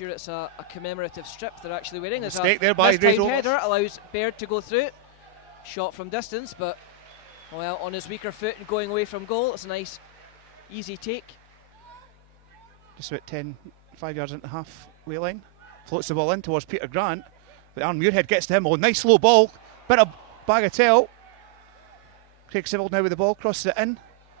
sure it's a commemorative strip they're actually wearing. Mistake there by Raith Rovers. Header allows Baird to go through. Shot from distance, but well, on his weaker foot and going away from goal. It's a nice, easy take. Just about 5 yards into the halfway line. Floats the ball in towards Peter Grant. But Aaron Muirhead gets to him. Oh, nice low ball. Bit of bagatelle. Craig Sibbald now with the ball, crosses it in.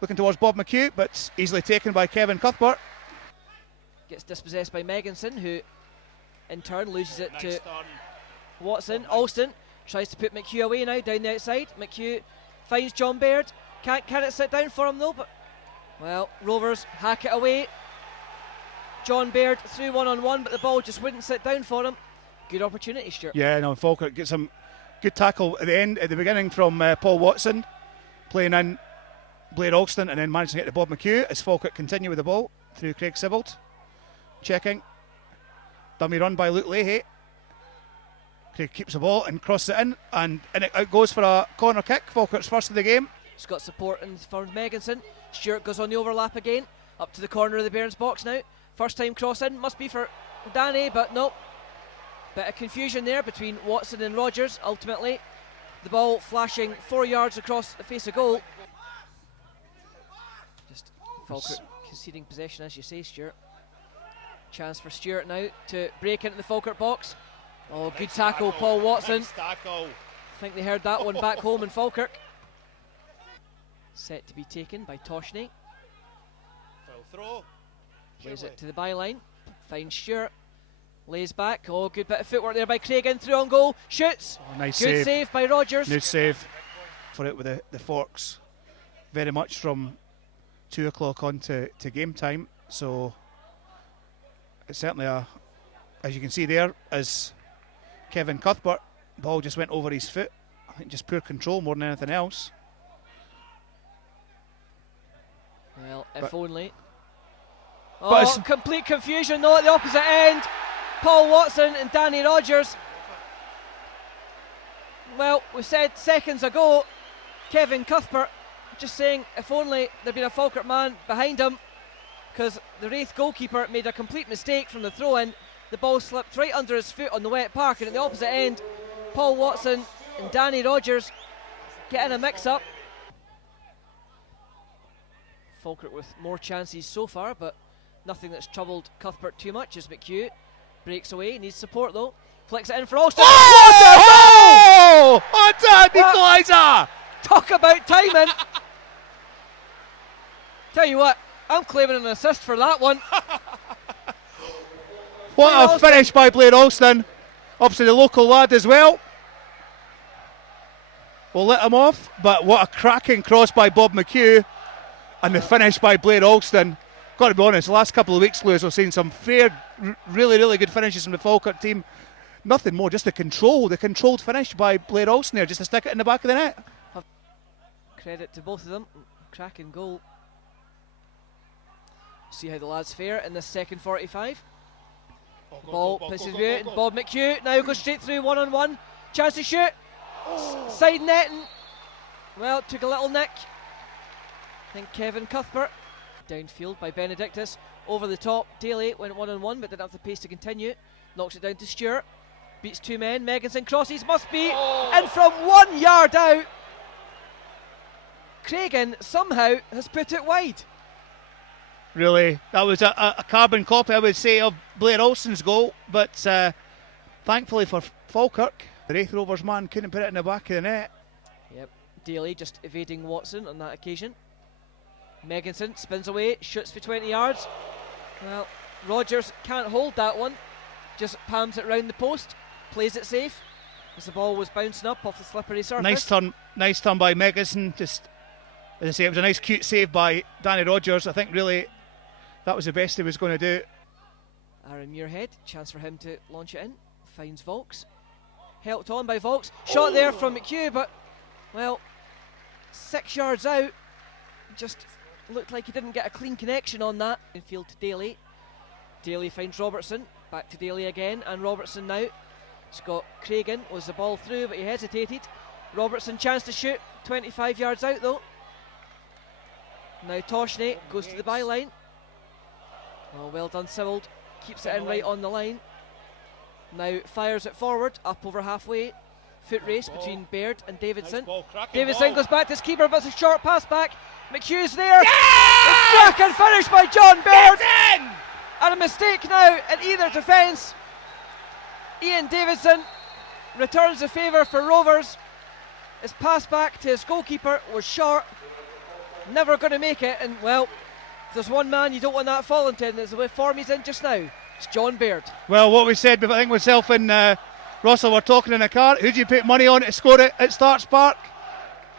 Looking towards Bob McHugh, but easily taken by Kevin Cuthbert. Gets dispossessed by Megginson, who in turn loses it to Watson. Alston tries to put McHugh away now, down the outside. McHugh finds John Baird. Can it sit down for him though? But well, Rovers hack it away. John Baird through one-on-one, but the ball just wouldn't sit down for him. Good opportunity, Stuart. Yeah, no, Falkirk gets some good tackle at the beginning from Paul Watson, playing in Blair Alston, and then managing to get to Bob McHugh as Falkirk continue with the ball through Craig Sibbald. Checking. Dummy run by Luke Leahy. Craig keeps the ball and crosses it in, and it goes for a corner kick. Falkirk's first of the game. He's got support in for Megginson. Stewart goes on the overlap again, up to the corner of the Bairns box now. First time cross in, must be for Danny, but nope. Bit of confusion there between Watson and Rogers. Ultimately, the ball flashing 4 yards across the face of goal. Just Falkirk conceding possession, as you say, Stuart. Chance for Stewart now to break into the Falkirk box. Oh, good tackle, Paul Watson. Nice tackle. I think they heard that one back home in Falkirk. Set to be taken by Toshney. Full throw. Lays it to the byline. Finds Stewart. Lays back. Oh, good bit of footwork there by Cragen. Through on goal. Shoots. Oh, nice good save by Rogers. Good save for it with the Forks. Very much from 2 o'clock on to game time. So it's certainly as you can see there, as Kevin Cuthbert, ball just went over his foot. I think just poor control more than anything else. Well, if only. Oh, complete confusion though at the opposite end. Paul Watson and Danny Rogers. Well, we said seconds ago, Kevin Cuthbert, just saying if only there'd been a Falkirk man behind him, because the Raith goalkeeper made a complete mistake from the throw-in. The ball slipped right under his foot on the wet park, and at the opposite end, Paul Watson and Danny Rogers getting a mix-up. Falkirk with more chances so far, but nothing that's troubled Cuthbert too much as McHugh breaks away. Needs support though. Flicks it in for Alston. Oh! On time equaliser! Talk about timing. Tell you what, I'm claiming an assist for that one. What a finish by Blair Alston. Obviously the local lad as well. We'll let him off, but what a cracking cross by Bob McHugh. And the finish by Blair Alston. Got to be honest, the last couple of weeks, Lewis, we've seen some really good finishes from the Falkirk team. Nothing more, just the controlled finish by Blair Alston there, just to stick it in the back of the net. Credit to both of them. Cracking goal. See how the lads fare in this second 45. Ball places way out. Bob McHugh now goes straight through one-on-one. Chance to shoot. Side netting. Well, took a little nick. I think Kevin Cuthbert. Downfield by Benedictus. Over the top. Daly went one-on-one but didn't have the pace to continue. Knocks it down to Stewart. Beats two men. Megginson crosses. Must be. And from 1 yard out, Cragen somehow has put it wide. Really, that was a carbon copy, I would say, of Blair Alston's goal. But thankfully for Falkirk, the Raith Rovers man couldn't put it in the back of the net. Yep, Daly just evading Watson on that occasion. Megginson spins away, shoots for 20 yards. Well, Rogers can't hold that one. Just palms it round the post, plays it safe as the ball was bouncing up off the slippery surface. Nice turn by Megginson. Just, as I say, it was a nice cute save by Danny Rogers. I think really that was the best he was going to do. Aaron Muirhead, chance for him to launch it in. Finds Volks. Helped on by Volks. Shot there from McHugh, but, well, 6 yards out. Just looked like he didn't get a clean connection on that. Infield to Daly. Daly finds Robertson. Back to Daly again, and Robertson now. Scott Cragen was the ball through, but he hesitated. Robertson chance to shoot. 25 yards out though. Now Toshney goes to the byline. Oh, well done, Sibbald. keeps it in right on the line. Now fires it forward, up over halfway. Foot race between Baird and Davidson. Davidson goes back to his keeper, but it's a short pass back. McHugh's there. Yeah! Cracking finish by John Baird. And a mistake now in either defence. Ian Davidson returns the favour for Rovers. His pass back to his goalkeeper was short. Never going to make it. And well, if there's one man you don't want that falling to, and it's the way form he's in just now, it's John Baird. Well, what we said, I think myself and Russell were talking in the car. Who do you put money on to score it at Starks Park?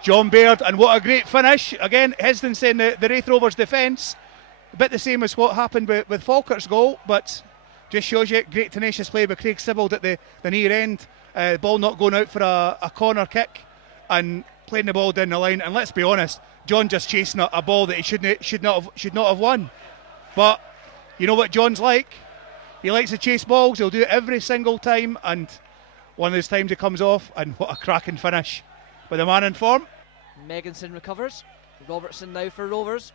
John Baird, and what a great finish. Again, hesitancy in the Raith Rovers defence. A bit the same as what happened with Falkirk's goal, but just shows you great tenacious play by Craig Sibbald at the near end. The ball not going out for a corner kick and playing the ball down the line. And let's be honest, John just chasing a ball that he should not have won. But you know what John's like? He likes to chase balls. He'll do it every single time, and one of those times it comes off, and what a cracking finish by the man in form. Megginson recovers. Robertson now for Rovers.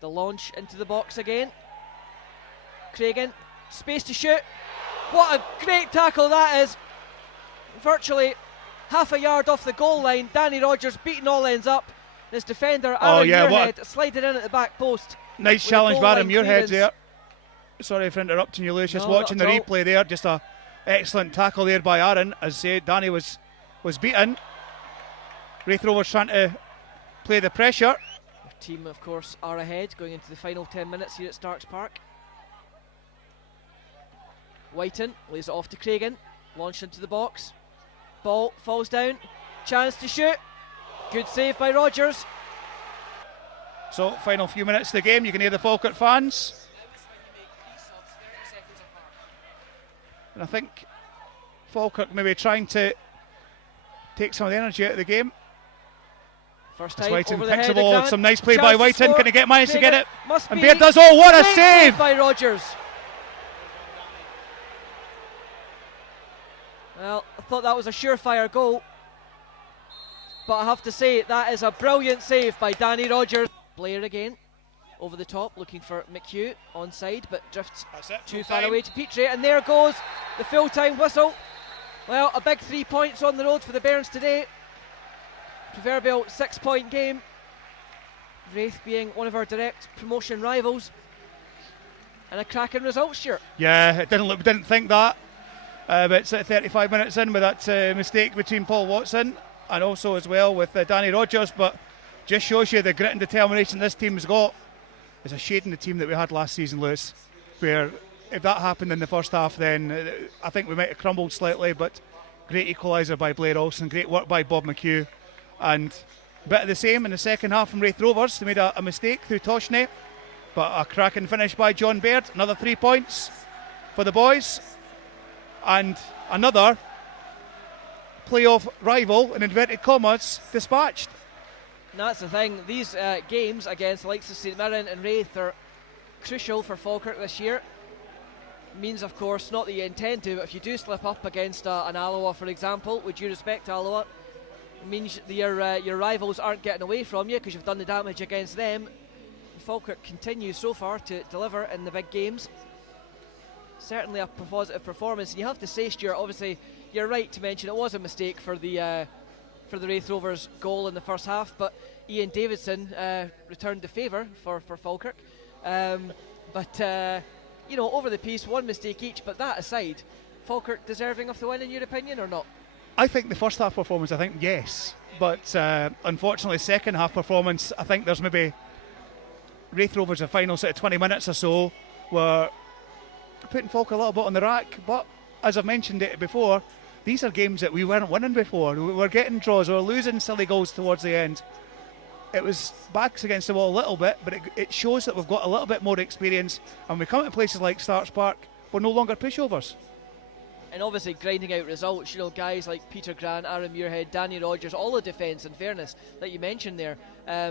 The launch into the box again. Craigan, space to shoot. What a great tackle that is. Virtually half a yard off the goal line. Danny Rogers beating all ends up. His defender, Aaron Muirhead, sliding in at the back post. Nice challenge by Aaron Muirhead there. Sorry for interrupting you, Lewis. Just watching the replay there. Just a excellent tackle there by Aaron. As I say, Danny was beaten. Raith Rovers trying to play the pressure. Their team, of course, are ahead going into the final 10 minutes here at Starks Park. Whiten lays it off to Craigan. Launched into the box. Ball falls down. Chance to shoot. Good save by Rogers. So, final few minutes of the game. You can hear the Falkirk fans. And I think Falkirk maybe trying to take some of the energy out of the game. First time Whiten over the picks head the ball. Some nice play by Whiten. Can he manage to get it? And Baird does. Oh, what a save by Rogers. Well, I thought that was a surefire goal, but I have to say that is a brilliant save by Danny Rogers. Blair again over the top, looking for McHugh onside, but drifts too far away to Petrie, and there goes the full-time whistle. Well, a big 3 points on the road for the Bairns today. Proverbial 6-point game. Raith being one of our direct promotion rivals, and a cracking result, Stuart. Yeah, didn't think that. But it's at 35 minutes in with that mistake between Paul Watson and also as well with Danny Rogers, but just shows you the grit and determination this team's got. It's a shade in the team that we had last season, Lewis, where if that happened in the first half, then I think we might have crumbled slightly, but great equaliser by Blair Olsen, great work by Bob McHugh, and a bit of the same in the second half from Raith Rovers. They made a mistake through Toshney, but a cracking finish by John Baird. Another 3 points for the boys, and another playoff rival, in inverted commas, dispatched. And that's the thing, these games against the likes of St Mirren and Raith are crucial for Falkirk this year. Means, of course, not that you intend to, but if you do slip up against an Alloa, for example, with due respect to Alloa, it means your rivals aren't getting away from you because you've done the damage against them. Falkirk continues so far to deliver in the big games. Certainly a positive performance, and you have to say, Stuart, obviously you're right to mention it was a mistake for the Raith Rovers goal in the first half, but Ian Davidson returned the favour for Falkirk. You know, over the piece, one mistake each, but that aside, Falkirk deserving of the win in your opinion or not? I think the first half performance, I think yes, but unfortunately second half performance, I think there's maybe Raith Rovers the final sort of 20 minutes or so were putting Falkirk a little bit on the rack, but as I've mentioned it before, these are games that we weren't winning before. We were getting draws, we were losing silly goals towards the end. It was backs against the wall a little bit, but it shows that we've got a little bit more experience, and we come to places like Starks Park, we're no longer pushovers. And obviously grinding out results, you know, guys like Peter Grant, Aaron Muirhead, Danny Rogers, all the defence, in fairness, that you mentioned there,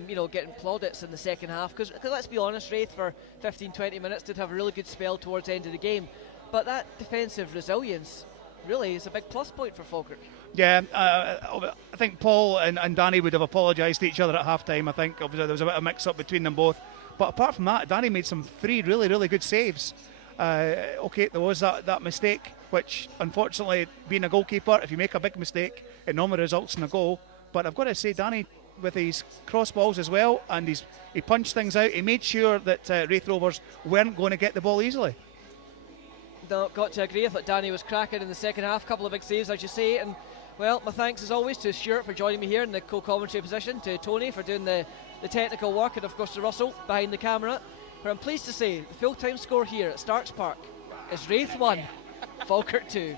you know, getting plaudits in the second half, because let's be honest, Raith for 15-20 minutes did have a really good spell towards the end of the game, but that defensive resilience really is a big plus point for Falkirk. Yeah, I think Paul and Danny would have apologised to each other at half-time. I think obviously there was a bit of mix-up between them both, but apart from that, Danny made some 3 really, really good saves, Okay, there was that mistake, which unfortunately, being a goalkeeper, if you make a big mistake, it normally results in a goal. But I've got to say, Danny, with his cross balls as well, and he punched things out. He made sure that Raith Rovers weren't going to get the ball easily. No, got to agree. I thought Danny was cracking in the second half. Couple of big saves, as you say. And well, my thanks as always to Stuart for joining me here in the co-commentary position, to Tony for doing the technical work, and of course to Russell behind the camera. But I'm pleased to say the full-time score here at Starks Park is Raith 1, Falkirk 2.